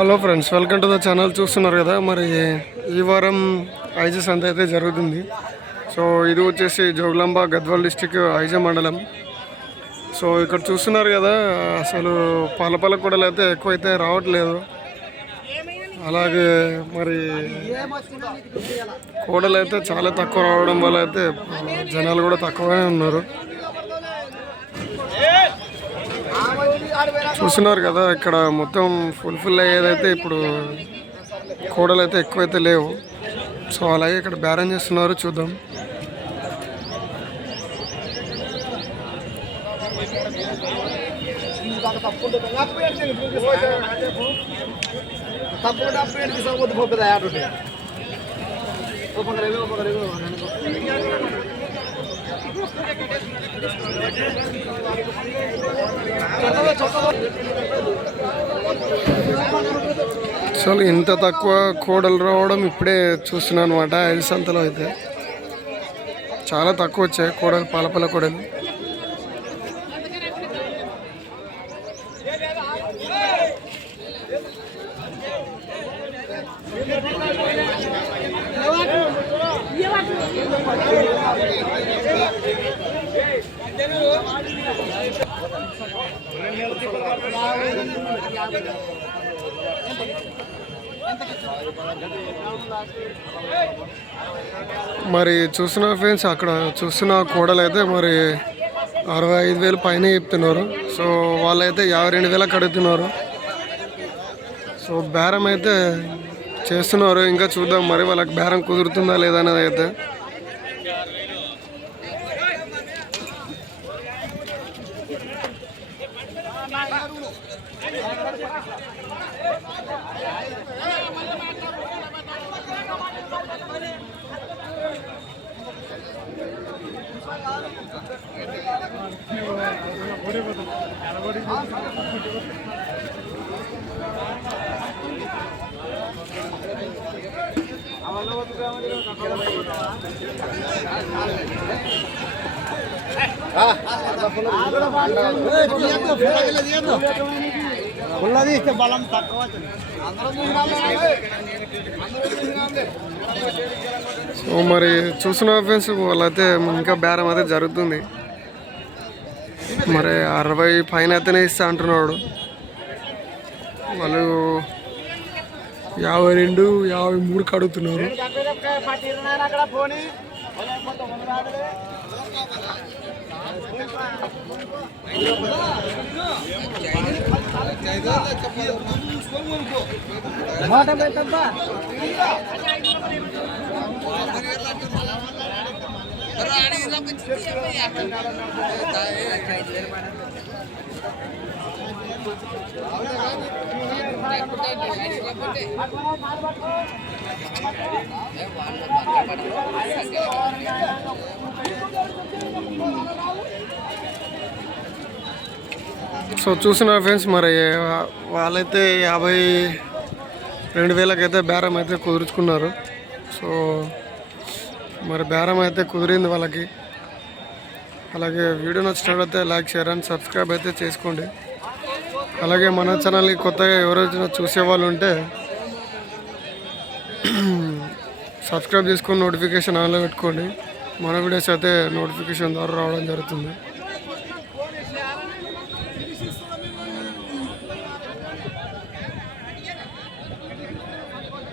Hello friends, welcome to the channel. చూస్తున్నారు కదా, మరి ఈ వారం ఐజే సంత అయితే జరుగుతుంది. సో ఇది వచ్చేసి జోగులాంబ గద్వాల్ డిస్టిక్ ఐజే మండలం. సో ఇక్కడ చూస్తున్నారు కదా, అసలు పాలపాల కూడలు అయితే ఎక్కువైతే రావట్లేదు. అలాగే మరి కూడలు అయితే చాలా తక్కువ రావడం వల్ల అయితే జనాలు కూడా తక్కువనే ఉన్నారు. చూస్తున్నారు కదా, ఇక్కడ మొత్తం ఫుల్ అయ్యేదైతే ఇప్పుడు కూడలు అయితే ఎక్కువైతే లేవు. సో అలాగే ఇక్కడ బేరం చేస్తున్నారు, చూద్దాం. అసలు ఇంత తక్కువ కోడలు రావడం ఇప్పుడే చూస్తున్నాను అనమాట. ఐదు సంతలో అయితే చాలా తక్కువ వచ్చాయి కోడలు, పాలపాల కోడలు. మరి చూస్తున్న ఫ్రెండ్స్, అక్కడ చూస్తున్న కోడలు అయితే మరి 65,000 పైన చెప్తున్నారు. సో వాళ్ళైతే 52,000 అడుగుతున్నారు. సో బేరం అయితే చేస్తున్నారు, ఇంకా చూద్దాం మరి వాళ్ళకి బేరం కుదురుతుందా లేదా అనేది అయితే. సో మరి చూస్తున్న ఫ్రెండ్స్, వాళ్ళైతే ఇంకా బేరం అయితే జరుగుతుంది. మరి 60 పైన అయితేనే ఇస్తా అంటున్నాడు. వాళ్ళు 52, 53 అడుగుతున్నారు. సో చూస్తున్నారు ఫ్రెండ్స్, మరి వాళ్ళైతే 52,000 అయితే బేరం అయితే కుదుర్చుకున్నారు. సో మరి బేరం అయితే కుదిరింది వాళ్ళకి. అలాగే వీడియో నచ్చినట్లయితే లైక్, షేర్ అండ్ సబ్స్క్రైబ్ అయితే చేసుకోండి. అలాగే మన ఛానల్ని కొత్తగా ఎవరైనా చూసేవాళ్ళు ఉంటే సబ్స్క్రైబ్ చేసుకొని నోటిఫికేషన్ ఆన్లో పెట్టుకోండి. మన వీడియోస్ అయితే నోటిఫికేషన్ ద్వారా రావడం జరుగుతుంది.